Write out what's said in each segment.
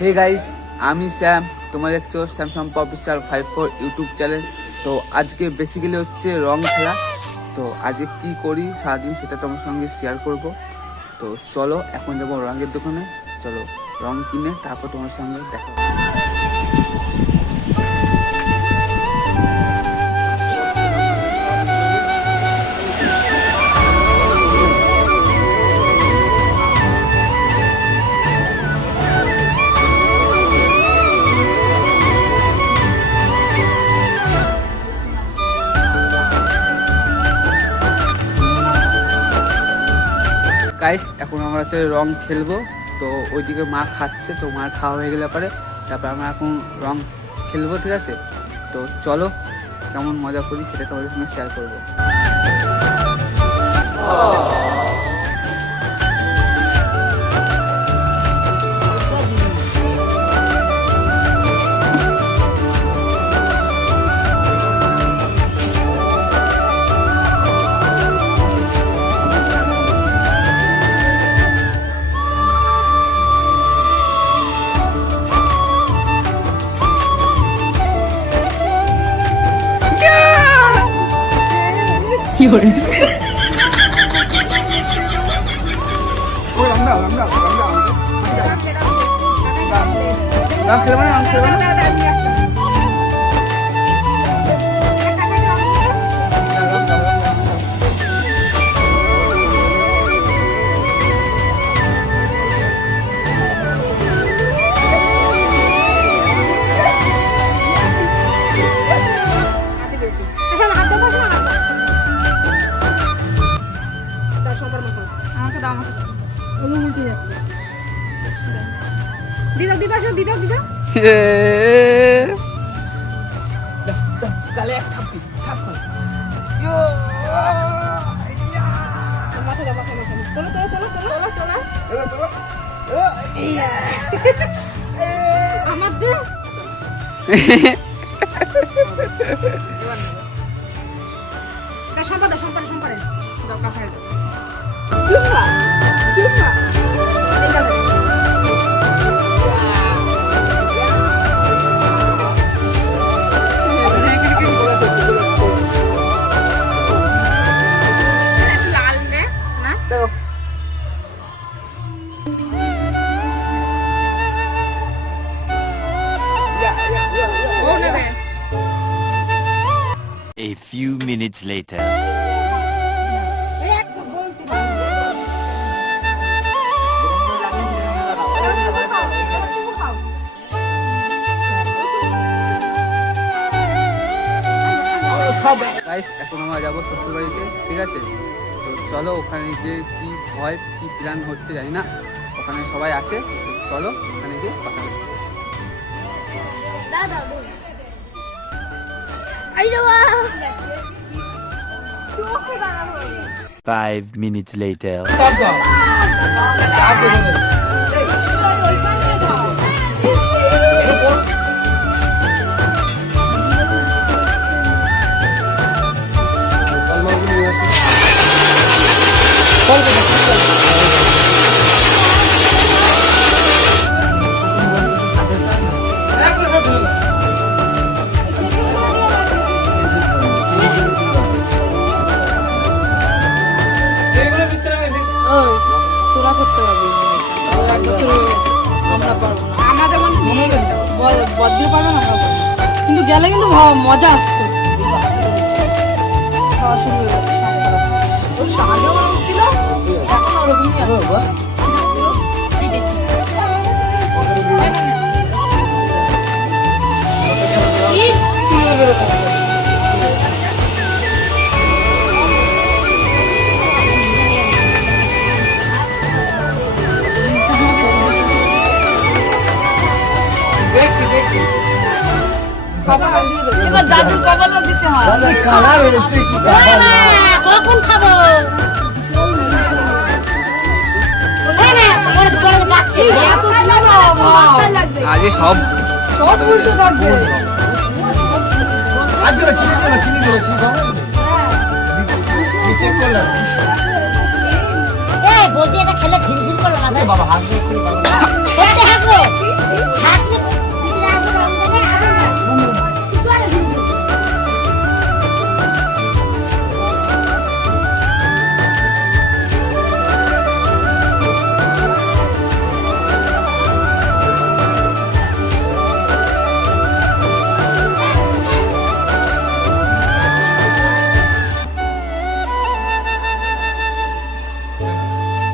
Hey guys, আমি শ্যাম, তোমরা দেখছো স্যামসাং অফিসিয়াল 54 ইউটিউব চ্যানেল। তো আজকে বেসিক্যালি হচ্ছে রং খেলা। তো আজকে কি করি সারাদিন সেটা তোমার সঙ্গে শেয়ার করব। তো চলো এখন যাবো রঙের দোকানে, চলো রং কিনে তারপর তোমার সঙ্গে দেখা হবে। গাইস, এখন আমরা হচ্ছে রং খেলবো। তো ওইদিকে মা খাচ্ছে, তো মার খাওয়া হয়ে গেলে পরে তারপর আমরা এখন রং খেলবো, ঠিক আছে? তো চলো কেমন মজা করি সেটা তোমাদের সঙ্গে শেয়ার করবো। A few minutes later. Guys, এখন আমরা যাবো শ্বশুরবাড়িতে, ঠিক আছে? তো চলো ওখানে গিয়ে কি হয়, কি প্ল্যান হচ্ছে জানি না, ওখানে সবাই আছে। তো চলো ওখানে গিয়ে কথা হচ্ছে। 5 minutes later. কিন্তু গেলে কিন্তু মজা আসতো। খাওয়া শুরু হয়ে গেছে, আগেও ওরকম ছিল, এখন ওরকমই আছে। এবার জাদুর কবলও দিতে হয়। কখন খাবো? আজ সব উল্টো থাকবে। এই বলছি এটা খেলে ঝিলঝিল করো না বাবা হাসবে এক্ষুনি পারবো না। একটু হাসবো হাসলে দিদিরা আসবে রং দেবে আবে না কি করে ঝিলঝিল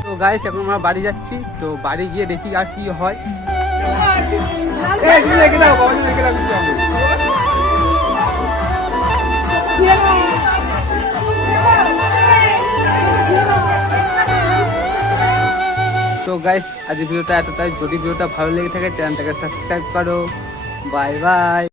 তো গাইস এখন আমরা বাড়ি যাচ্ছি, তো বাড়ি গিয়ে দেখি আর কি হয়। এই, তুমি রেখে দাও, বাবা, তুমি রেখে দাও, কিছু হবে না। তো গাইস আজ ভিডিওটা এতটাই। যদি ভিডিওটা ভালো লেগে থাকে চ্যানেলটাকে সাবস্ক্রাইব করো। Bye bye.